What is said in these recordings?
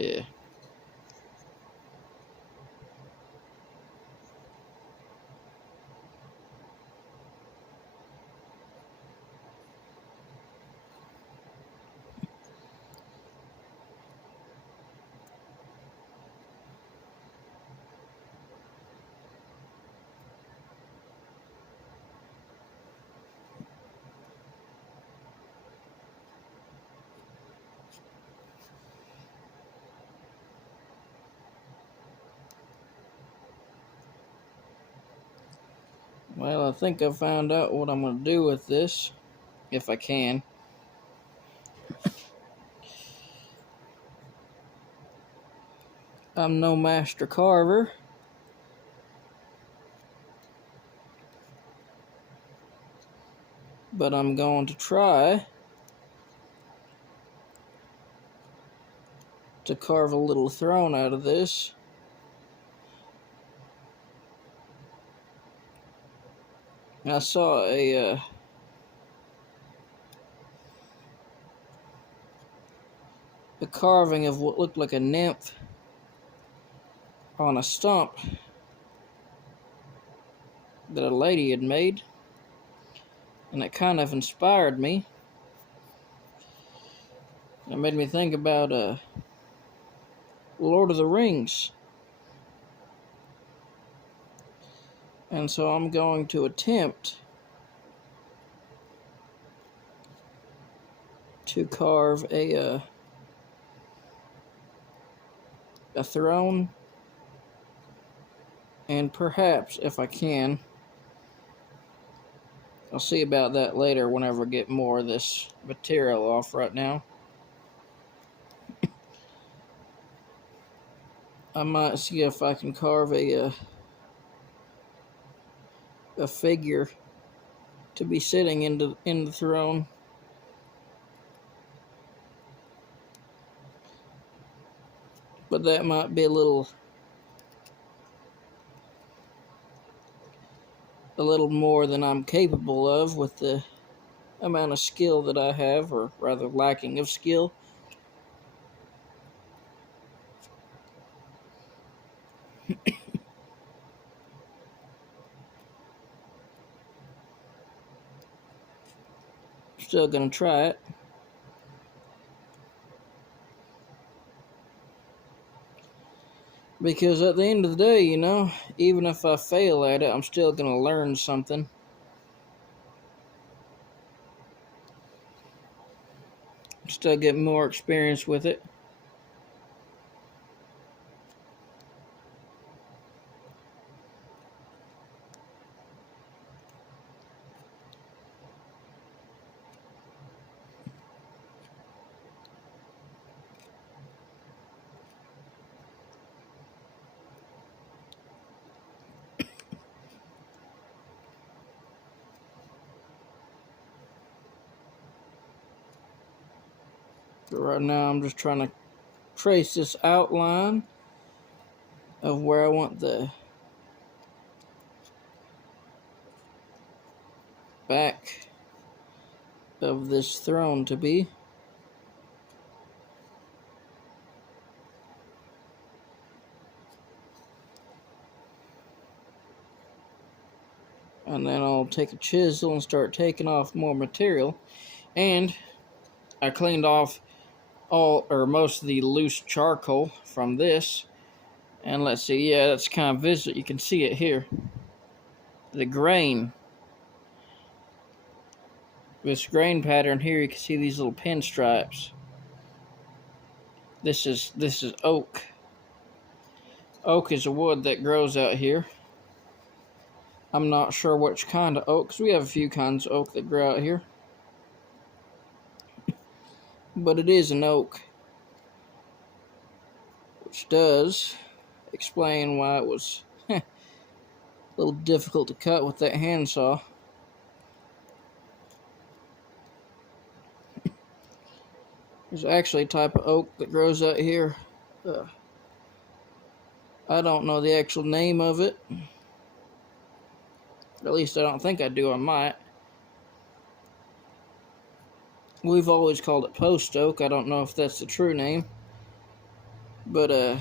Yeah. Well, I think I found out what I'm going to do with this, if I can. I'm no master carver, but I'm going to try to carve a little throne out of this. I saw a carving of what looked like a nymph on a stump that a lady had made, and it kind of inspired me. It made me think about Lord of the Rings. And so I'm going to attempt to carve a throne, and perhaps, if I can, I'll see about that later whenever I get more of this material off. Right now, I might see if I can carve a figure to be sitting in the throne. But that might be a little more than I'm capable of with the amount of skill that I have, or rather lacking of skill. Still gonna try it. Because at the end of the day, you know, even if I fail at it, I'm still gonna learn something. Still get more experience with it. But right now I'm just trying to trace this outline of where I want the back of this throne to be. And then I'll take a chisel and start taking off more material. And I cleaned off all or most of the loose charcoal from this. And let's see, yeah, that's kind of visible. You can see it here. The grain. This grain pattern here, you can see these little pinstripes. This is oak. Oak is a wood that grows out here. I'm not sure which kind of oak, because we have a few kinds of oak that grow out here. But it is an oak, which does explain why it was a little difficult to cut with that handsaw. There's actually a type of oak that grows out here. I don't know the actual name of it. At least I don't think I do. I might. We've always called it post oak. I don't know if that's the true name. But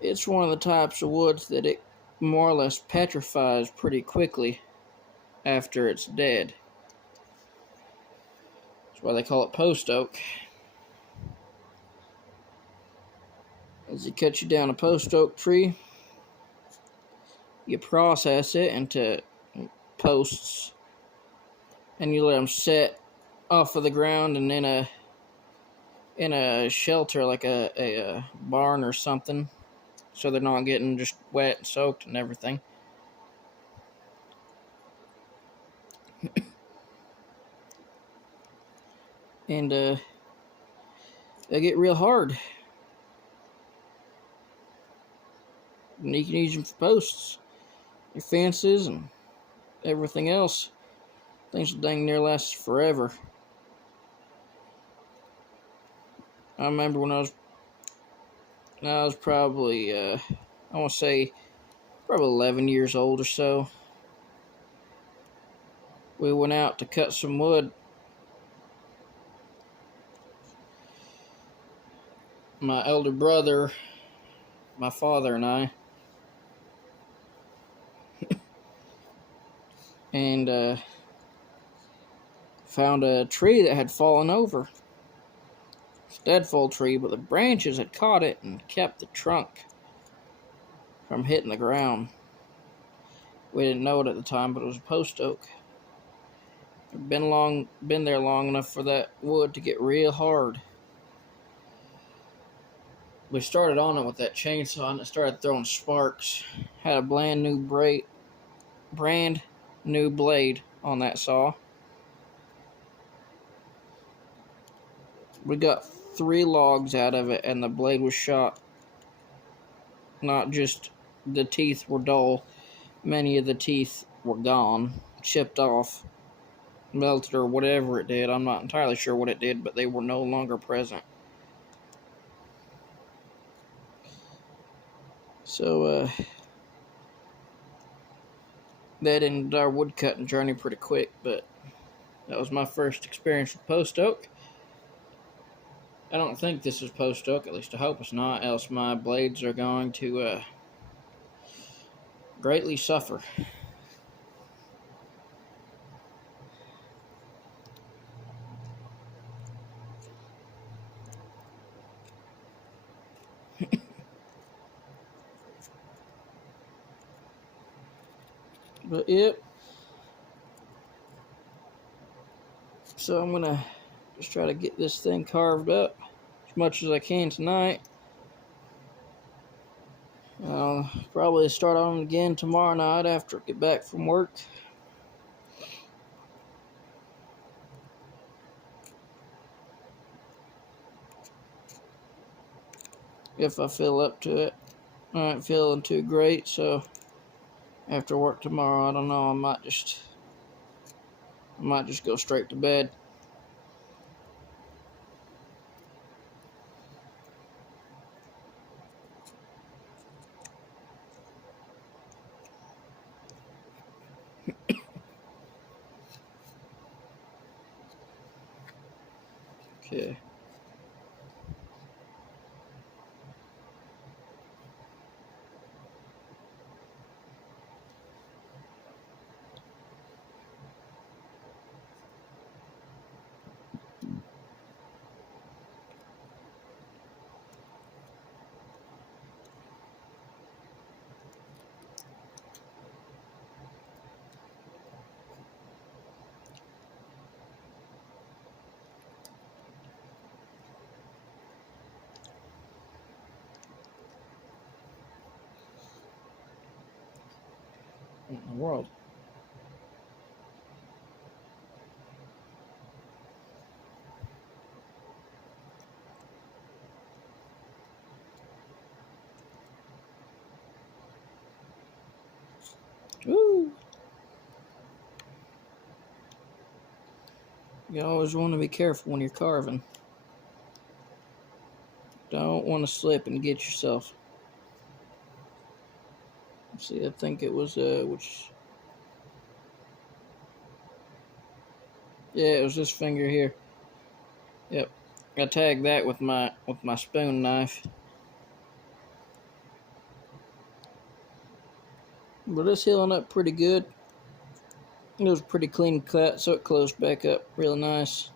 it's one of the types of woods that it more or less petrifies pretty quickly after it's dead. That's why they call it post oak. As you cut you down a post oak tree, you process it into posts, and you let them set off of the ground and in a shelter like a barn or something, so they're not getting just wet and soaked and everything. And they get real hard. And you can use them for posts, your fences, and everything else. Things will dang near last forever. I remember when I was probably, I want to say, probably 11 years old or so. We went out to cut some wood. My elder brother, my father, and I. And found a tree that had fallen over. It's a deadfall tree, but the branches had caught it and kept the trunk from hitting the ground. We didn't know it at the time, but it was a post oak. It'd been there long enough for that wood to get real hard. We started on it with that chainsaw and it started throwing sparks. Had a brand new blade on that saw. We got 3 logs out of it and the blade was shot. Not just the teeth were dull, many of the teeth were gone, chipped off, melted, or whatever it did. I'm not entirely sure what it did, but they were no longer present. So, that ended our woodcutting journey pretty quick, but that was my first experience with post oak. I don't think this is post oak, at least I hope it's not, else my blades are going to greatly suffer. But yep. So I'm gonna just try to get this thing carved up as much as I can tonight. I'll probably start on it again tomorrow night after I get back from work. If I feel up to it. I ain't feeling too great, so after work tomorrow, I don't know, I might just go straight to bed. Okay. What in the world? Woo! You always want to be careful when you're carving. Don't want to slip and get yourself. Let's see, I think it was, which... Yeah, it was this finger here. Yep. I tagged that with my spoon knife. But it's healing up pretty good. It was a pretty clean cut, so it closed back up real nice.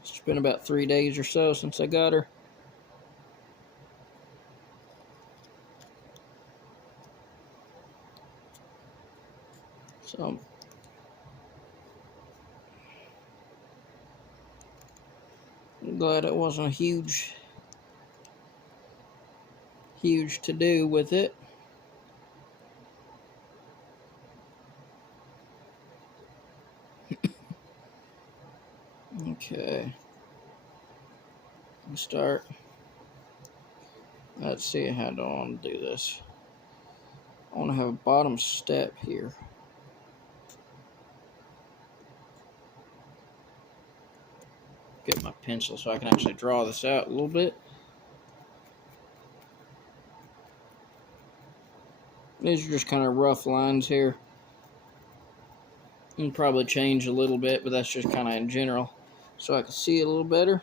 It's been about 3 days or so since I got her. So I'm glad it wasn't a huge to do with it. Okay. Start. Let's see how do I want to do this. I want to have a bottom step here. Get my pencil so I can actually draw this out a little bit. These are just kind of rough lines here. And probably change a little bit, but that's just kind of in general, so I can see it a little better.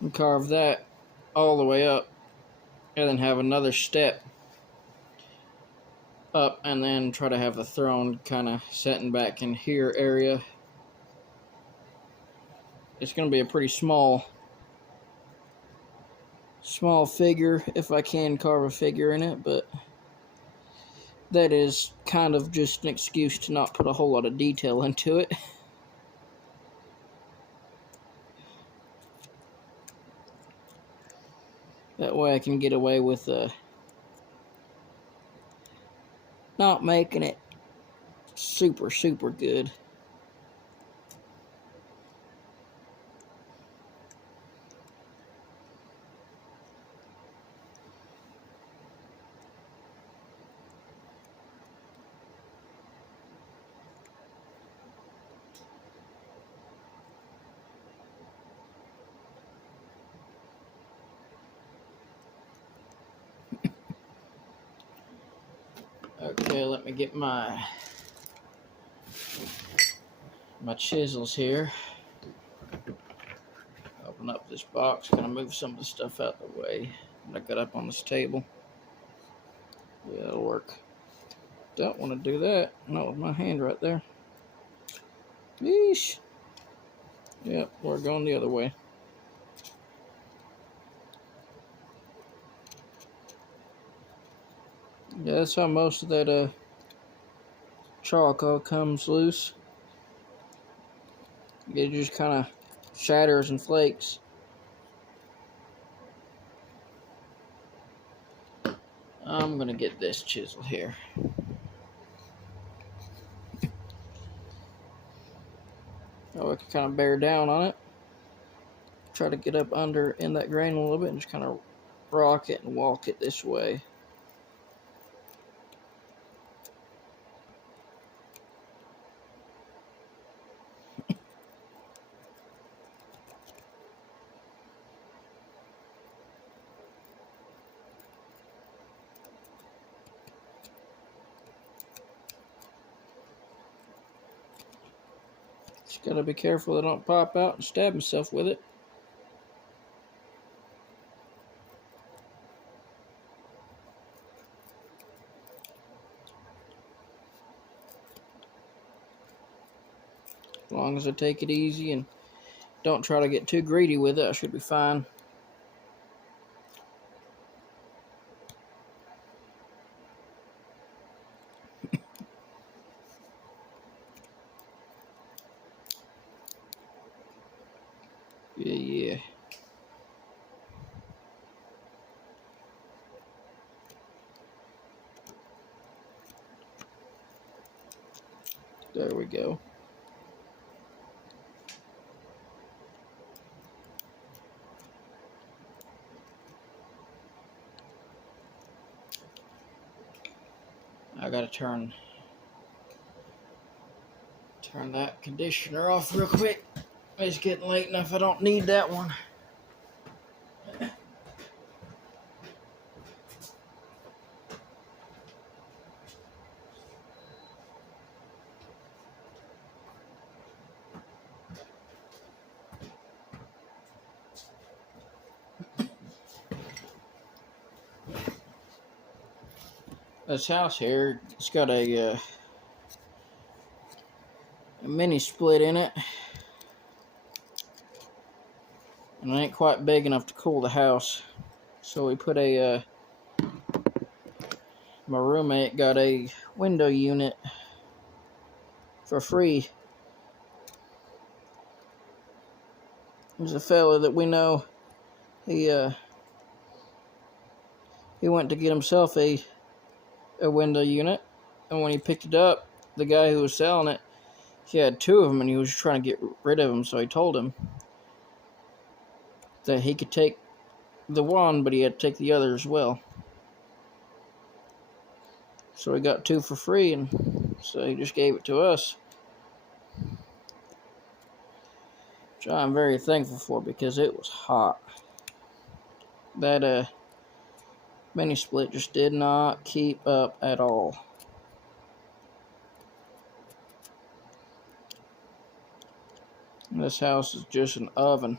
And carve that all the way up, and then have another step up, and then try to have the throne kind of setting back in here area. It's going to be a pretty small figure if I can carve a figure in it, but that is kind of just an excuse to not put a whole lot of detail into it. That way I can get away with not making it super good. Okay, let me get my chisels here. Open up this box, kind of move some of the stuff out of the way that I got up on this table. Yeah, that'll work. Don't want to do that. Not with my hand right there. Yeesh. Yep, we're going the other way. Yeah, that's how most of that charcoal comes loose. It just kind of shatters and flakes. I'm gonna get this chisel here. Oh, I can kind of bear down on it. Try to get up under in that grain a little bit and just kind of rock it and walk it this way. Just gotta be careful I don't pop out and stab myself with it. As long as I take it easy and don't try to get too greedy with it, I should be fine. Yeah. There we go. I gotta turn that conditioner off real quick. It's getting late enough I don't need that one. This house here, it's got a mini split in it, and it ain't quite big enough to cool the house. So we put a my roommate got a window unit for free. There's a fella that we know. He went to get himself a window unit, and when he picked it up, the guy who was selling it, he had two of them, and he was trying to get rid of them. So he told him that he could take the one, but he had to take the other as well. So he got two for free, and so he just gave it to us, which I'm very thankful for because it was hot. That mini split just did not keep up at all. This house is just an oven.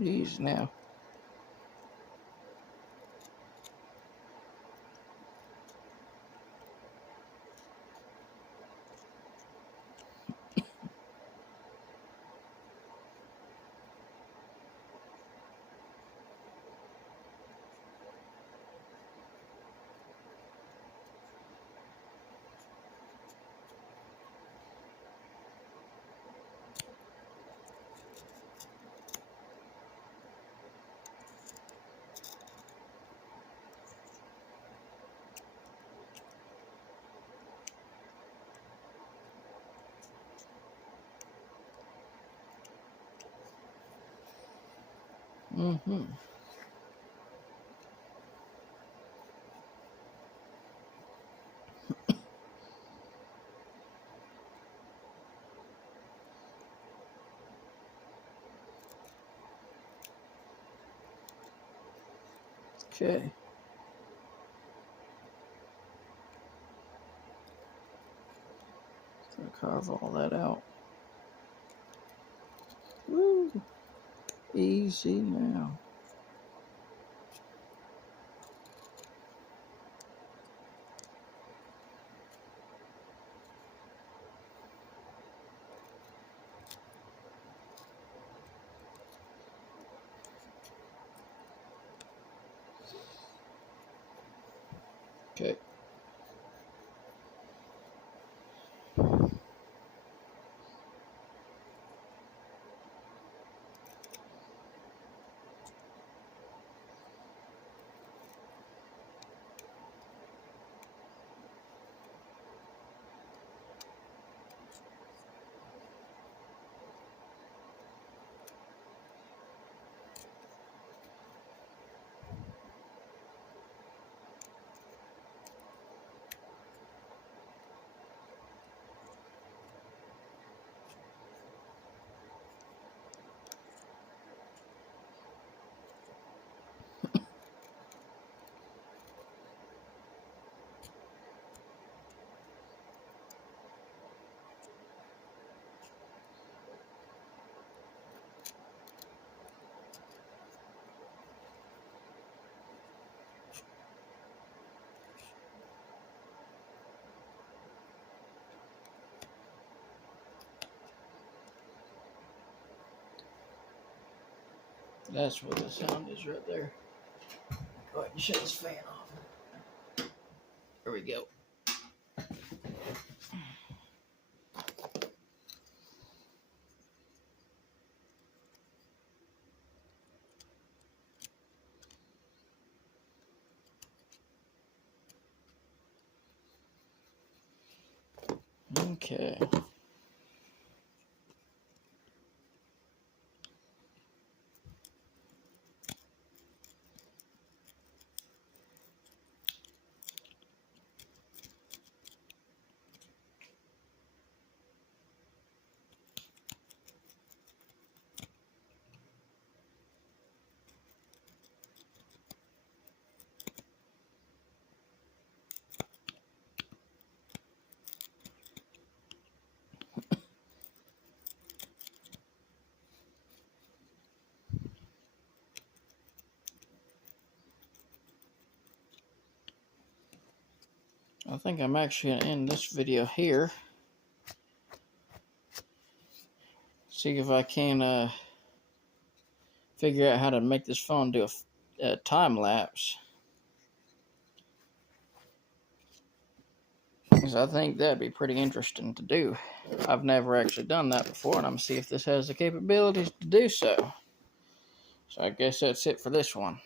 Jeez, now. Okay. Gonna carve all that out. Woo! Easy now. Okay. That's what the sound is right there. Go ahead and shut this fan off. There we go. Okay. I think I'm actually going to end this video here. See if I can figure out how to make this phone do a time lapse. Because I think that'd be pretty interesting to do. I've never actually done that before, and I'm going to see if this has the capabilities to do so. So I guess that's it for this one.